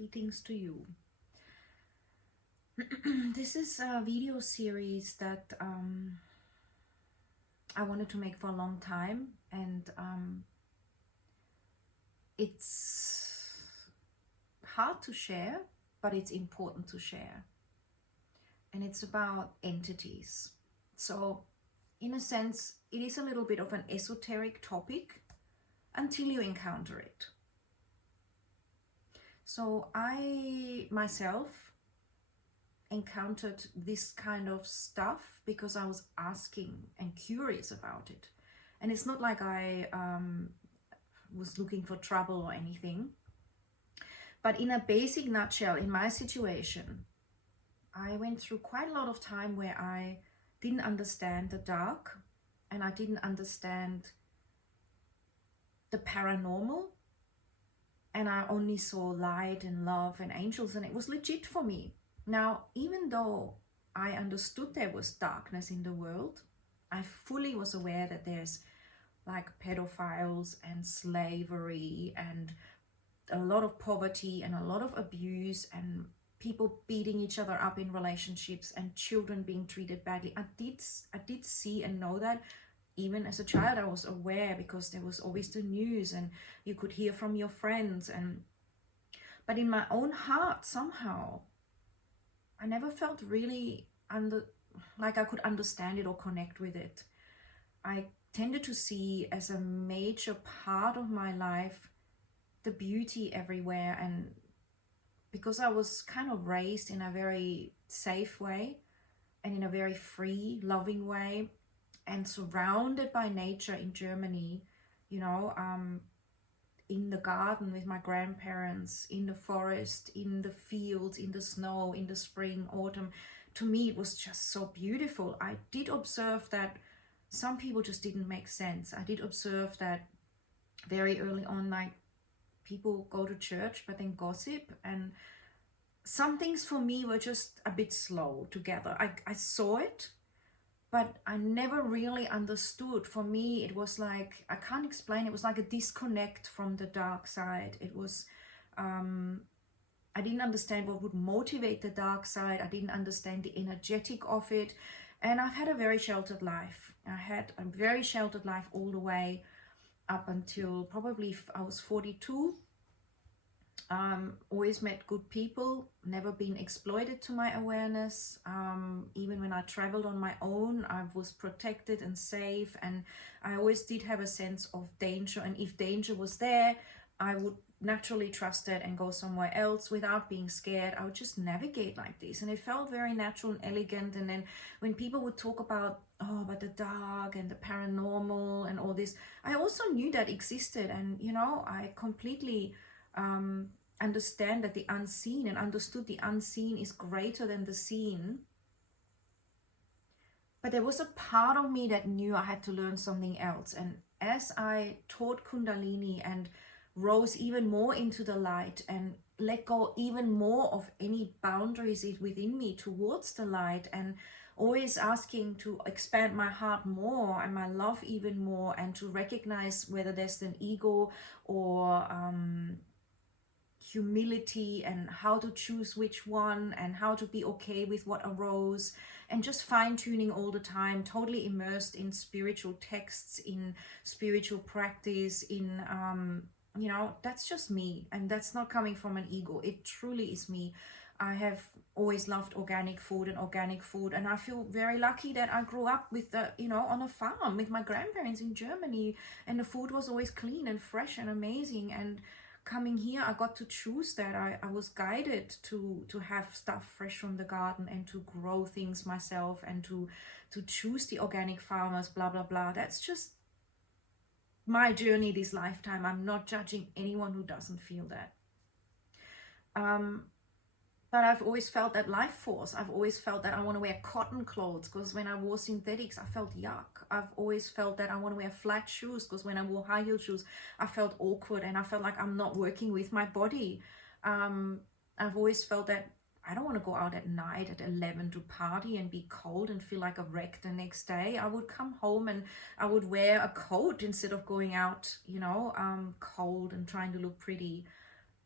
Greetings to you. This is a video series that I wanted to make for a long time, and it's hard to share, but it's important to share. And it's about entities. So in a sense, it is a little bit of an esoteric topic until you encounter it. So I myself encountered this kind of stuff because I was asking and curious about it. And it's not like I was looking for trouble or anything. But in a basic nutshell, in my situation, I went through quite a lot of time where I didn't understand the dark, and I didn't understand the paranormal, and I only saw light and love and angels, and it was legit for me. Now, even though I understood there was darkness in the world, I fully was aware that there's like pedophiles and slavery and a lot of poverty and a lot of abuse and people beating each other up in relationships and children being treated badly. I did see and know that. Even as a child, I was aware because there was always the news and you could hear from your friends. But in my own heart, somehow, I never felt really like I could understand it or connect with it. I tended to see as a major part of my life the beauty everywhere, and because I was kind of raised in a very safe way and in a very free, loving way, and surrounded by nature in Germany, you know, in the garden with my grandparents, in the forest, in the fields, in the snow, in the spring, autumn. To me, it was just so beautiful. I did observe that some people just didn't make sense. I did observe that very early on, like people go to church but then gossip, and some things for me were just a bit slow together. I saw it, but I never really understood. For me, it was like, I can't explain, it was like a disconnect from the dark side. It was, I didn't understand what would motivate the dark side. I didn't understand the energetic of it. And I've had a very sheltered life. I had a very sheltered life all the way up until probably I was 42. Always met good people, never been exploited to my awareness. Even when I traveled on my own, I was protected and safe, and I always did have a sense of danger, and if danger was there, I would naturally trust it and go somewhere else without being scared. I would just navigate like this, and it felt very natural and elegant. And then when people would talk about, oh, but the dark and the paranormal and all this, I also knew that existed, and you know, I completely understand that the unseen, and understood the unseen is greater than the seen. But there was a part of me that knew I had to learn something else. And as I taught Kundalini and rose even more into the light and let go even more of any boundaries within me towards the light, and always asking to expand my heart more and my love even more, and to recognize whether there's an ego or humility, and how to choose which one, and how to be okay with what arose, and just fine-tuning all the time, totally immersed in spiritual texts, in spiritual practice, in you know, that's just me, and that's not coming from an ego. It truly is me. I have always loved organic food, and I feel very lucky that I grew up with the, you know, on a farm with my grandparents in Germany, and the food was always clean and fresh and amazing. And coming here, I got to choose that. I was guided to have stuff fresh from the garden, and to grow things myself, and to choose the organic farmers, blah blah blah. That's just my journey this lifetime. I'm not judging anyone who doesn't feel that. But I've always felt that life force. I've always felt that I want to wear cotton clothes, because when I wore synthetics, I felt yuck. I've always felt that I want to wear flat shoes, because when I wore high heel shoes, I felt awkward, and I felt like I'm not working with my body. I've always felt that I don't want to go out at night at 11 to party and be cold and feel like a wreck the next day. I would come home and I would wear a coat instead of going out, you know, cold and trying to look pretty.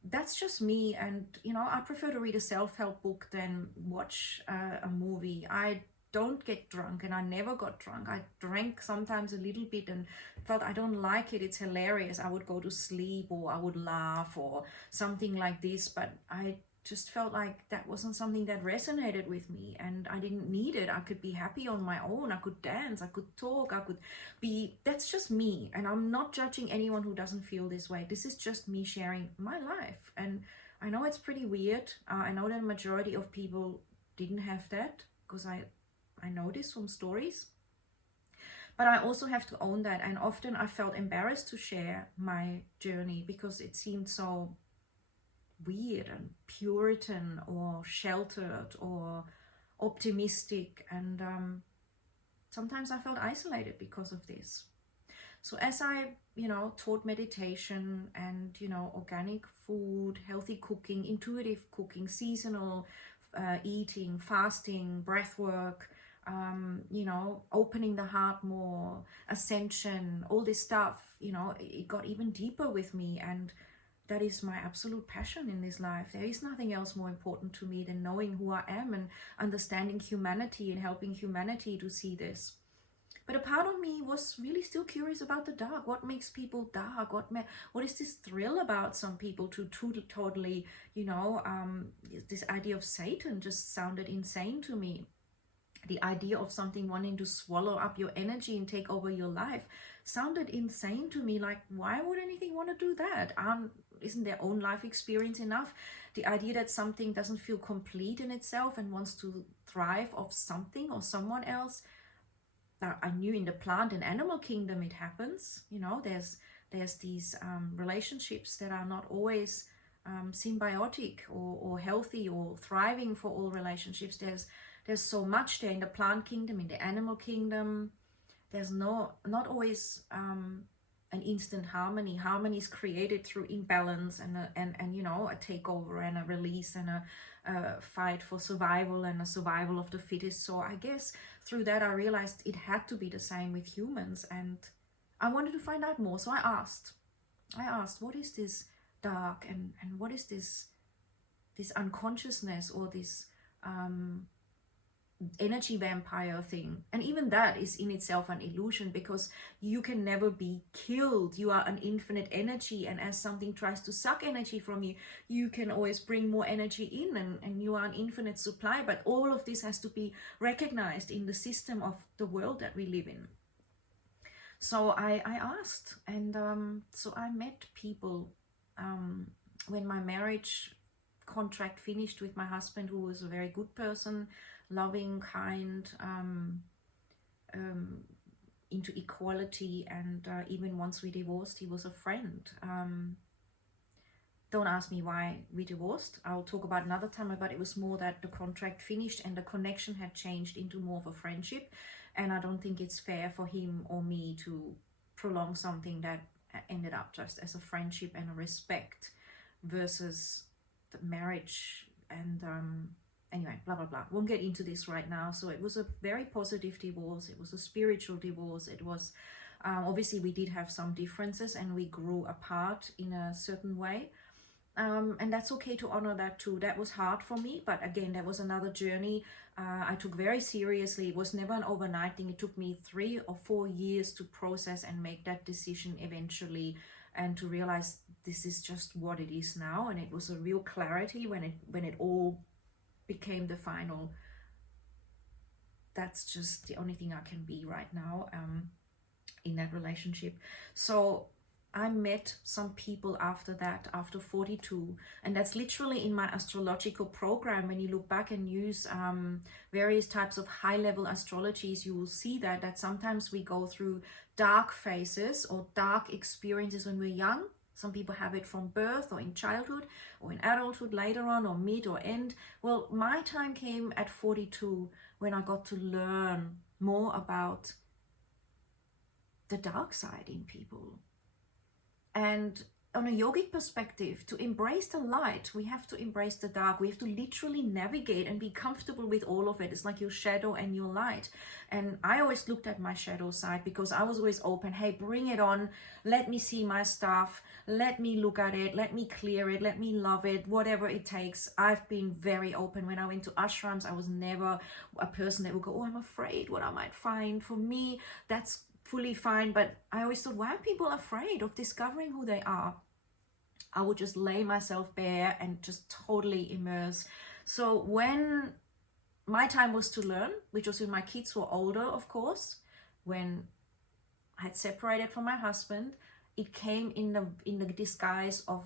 that's just me. And I prefer to read a self-help book than watch a movie. I don't get drunk, and I never got drunk. I drank sometimes a little bit and felt I don't like it, it's hilarious, I would go to sleep, or I would laugh or something like this, but I just felt like that wasn't something that resonated with me, and I didn't need it. I could be happy on my own, I could dance, I could talk, I could be, that's just me. And I'm not judging anyone who doesn't feel this way. This is just me sharing my life. And I know it's pretty weird. I know that a majority of people didn't have that, because I know this from stories. But I also have to own that, and often I felt embarrassed to share my journey because it seemed so weird and Puritan or sheltered or optimistic, and sometimes I felt isolated because of this. So as I taught meditation and organic food, healthy cooking, intuitive cooking, seasonal eating, fasting, breath work, opening the heart more, ascension, all this stuff, it got even deeper with me. And that is my absolute passion in this life. There is nothing else more important to me than knowing who I am and understanding humanity and helping humanity to see this. But a part of me was really still curious about the dark. What makes people dark? What is this thrill about some people to totally, this idea of Satan just sounded insane to me. The idea of something wanting to swallow up your energy and take over your life sounded insane to me. Like, why would anything want to do that? Isn't their own life experience enough? The idea that something doesn't feel complete in itself and wants to thrive off something or someone else. Now, I knew in the plant and animal kingdom it happens. There's these relationships that are not always symbiotic or healthy or thriving for all relationships. There's so much there in the plant kingdom, in the animal kingdom. There's not always an instant harmony. Harmony is created through imbalance and a takeover and a release and a fight for survival and a survival of the fittest. So I guess through that I realized it had to be the same with humans, and I wanted to find out more. So I asked, what is this dark, and what is this unconsciousness, or this energy vampire thing? And even that is in itself an illusion, because you can never be killed. You are an infinite energy, and as something tries to suck energy from you, you can always bring more energy in, and you are an infinite supply. But all of this has to be recognized in the system of the world that we live in. So I asked, and so I met people when my marriage contract finished with my husband, who was a very good person, loving, kind, into equality, and even once we divorced, he was a friend. Don't ask me why we divorced. I'll talk about another time, but it was more that the contract finished and the connection had changed into more of a friendship, and I don't think it's fair for him or me to prolong something that ended up just as a friendship and a respect versus the marriage. And anyway, blah blah blah, won't get into this right now. So it was a very positive divorce. It was a spiritual divorce. It was obviously we did have some differences and we grew apart in a certain way, and that's okay to honor that too. That was hard for me, but again, that was another journey I took very seriously. It was never an overnight thing. It took me 3 or 4 years to process and make that decision eventually, and to realize this is just what it is now. And it was a real clarity when it all became the final, that's just the only thing I can be right now in that relationship. So I met some people after that, after 42, and that's literally in my astrological program. When you look back and use various types of high-level astrologies, you will see that sometimes we go through dark phases or dark experiences when we're young. Some people have it from birth or in childhood or in adulthood later on, or mid or end. Well, my time came at 42 when I got to learn more about the dark side in people. And on a yogic perspective, to embrace the light, we have to embrace the dark. We have to literally navigate and be comfortable with all of it. It's like your shadow and your light. And I always looked at my shadow side because I was always open. Hey, bring it on. Let me see my stuff. Let me look at it. Let me clear it. Let me love it. Whatever it takes. I've been very open. When I went to ashrams, I was never a person that would go, oh, I'm afraid what I might find. For me, that's fully fine. But I always thought, why are people afraid of discovering who they are? I would just lay myself bare and just totally immerse. So when my time was to learn, which was when my kids were older, of course, when I had separated from my husband, it came in the disguise of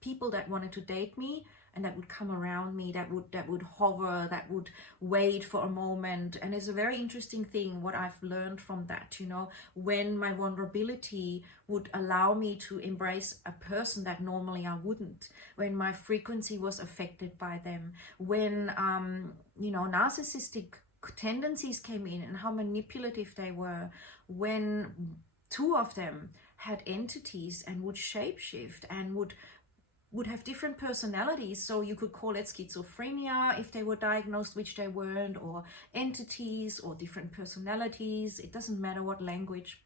people that wanted to date me, and that would come around me, that would hover, that would wait for a moment. And it's a very interesting thing what I've learned from that, you know, when my vulnerability would allow me to embrace a person that normally I wouldn't, when my frequency was affected by them, when you know, narcissistic tendencies came in and how manipulative they were, when two of them had entities and would shapeshift and would have different personalities. So you could call it schizophrenia if they were diagnosed, which they weren't, or entities or different personalities. It doesn't matter what language.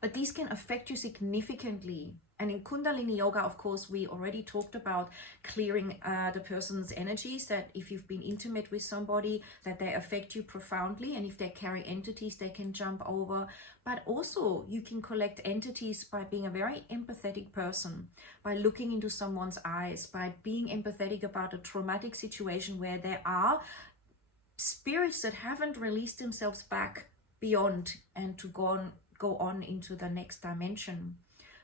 But these can affect you significantly. And in Kundalini Yoga, of course, we already talked about clearing the person's energies, that if you've been intimate with somebody, that they affect you profoundly. And if they carry entities, they can jump over. But also you can collect entities by being a very empathetic person, by looking into someone's eyes, by being empathetic about a traumatic situation where there are spirits that haven't released themselves back beyond and to go on into the next dimension.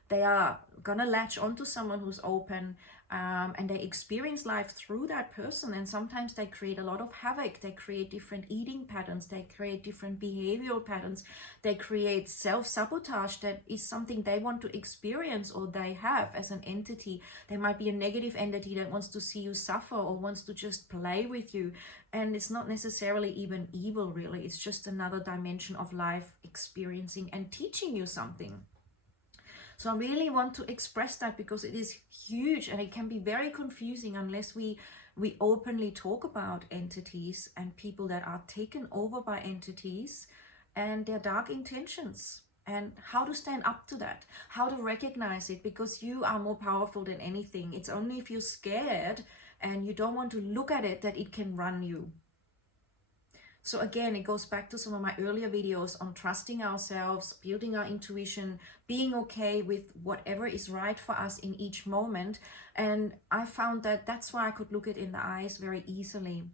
They are gonna latch onto someone who's open, and they experience life through that person. And sometimes they create a lot of havoc. They create different eating patterns. They create different behavioral patterns. They create self-sabotage that is something they want to experience or they have as an entity. There might be a negative entity that wants to see you suffer or wants to just play with you. And it's not necessarily even evil, really. It's just another dimension of life experiencing and teaching you something. So I really want to express that because it is huge, and it can be very confusing unless we openly talk about entities and people that are taken over by entities and their dark intentions, and how to stand up to that, how to recognize it, because you are more powerful than anything. It's only if you're scared and you don't want to look at it that it can run you. So again, it goes back to some of my earlier videos on trusting ourselves, building our intuition, being okay with whatever is right for us in each moment. And I found that that's why I could look it in the eyes very easily.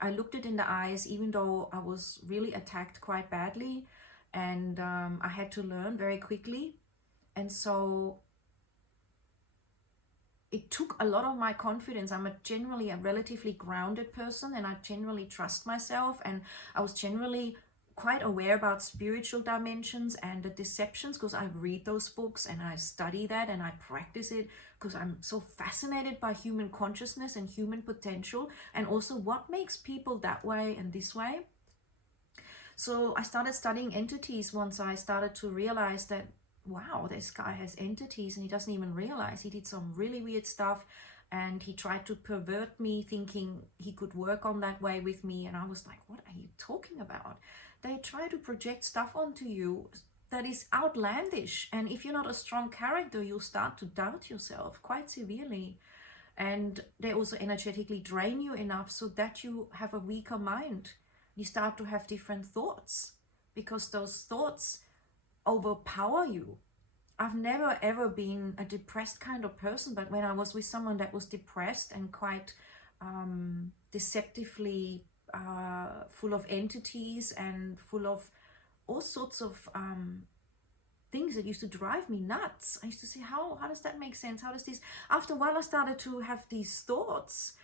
I looked it in the eyes even though I was really attacked quite badly, and I had to learn very quickly. And so it took a lot of my confidence. I'm generally a relatively grounded person, and I generally trust myself, and I was generally quite aware about spiritual dimensions and the deceptions, because I read those books and I study that and I practice it because I'm so fascinated by human consciousness and human potential, and also what makes people that way and this way. So I started studying entities once I started to realize that, wow, this guy has entities and he doesn't even realize. He did some really weird stuff, and he tried to pervert me, thinking he could work on that way with me. And I was like, what are you talking about? They try to project stuff onto you that is outlandish, and if you're not a strong character, you'll start to doubt yourself quite severely. And they also energetically drain you enough so that you have a weaker mind. You start to have different thoughts because those thoughts overpower you. I've never ever been a depressed kind of person, but when I was with someone that was depressed and quite deceptively full of entities and full of all sorts of things that used to drive me nuts, I used to say, how does that make sense? How does this? After a while, I started to have these thoughts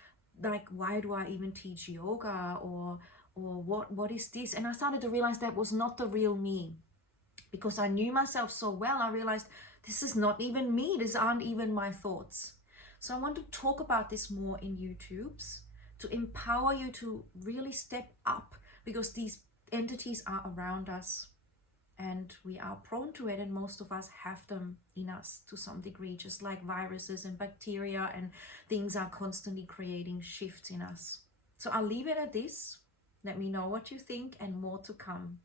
like, why do I even teach yoga, or what is this? And I started to realize that was not the real me. Because I knew myself so well, I realized this is not even me. These aren't even my thoughts. So I want to talk about this more in YouTubes to empower you to really step up, because these entities are around us. and we are prone to it, and most of us have them in us to some degree, just like viruses and bacteria and things are constantly creating shifts in us. So I'll leave it at this. Let me know what you think, and more to come.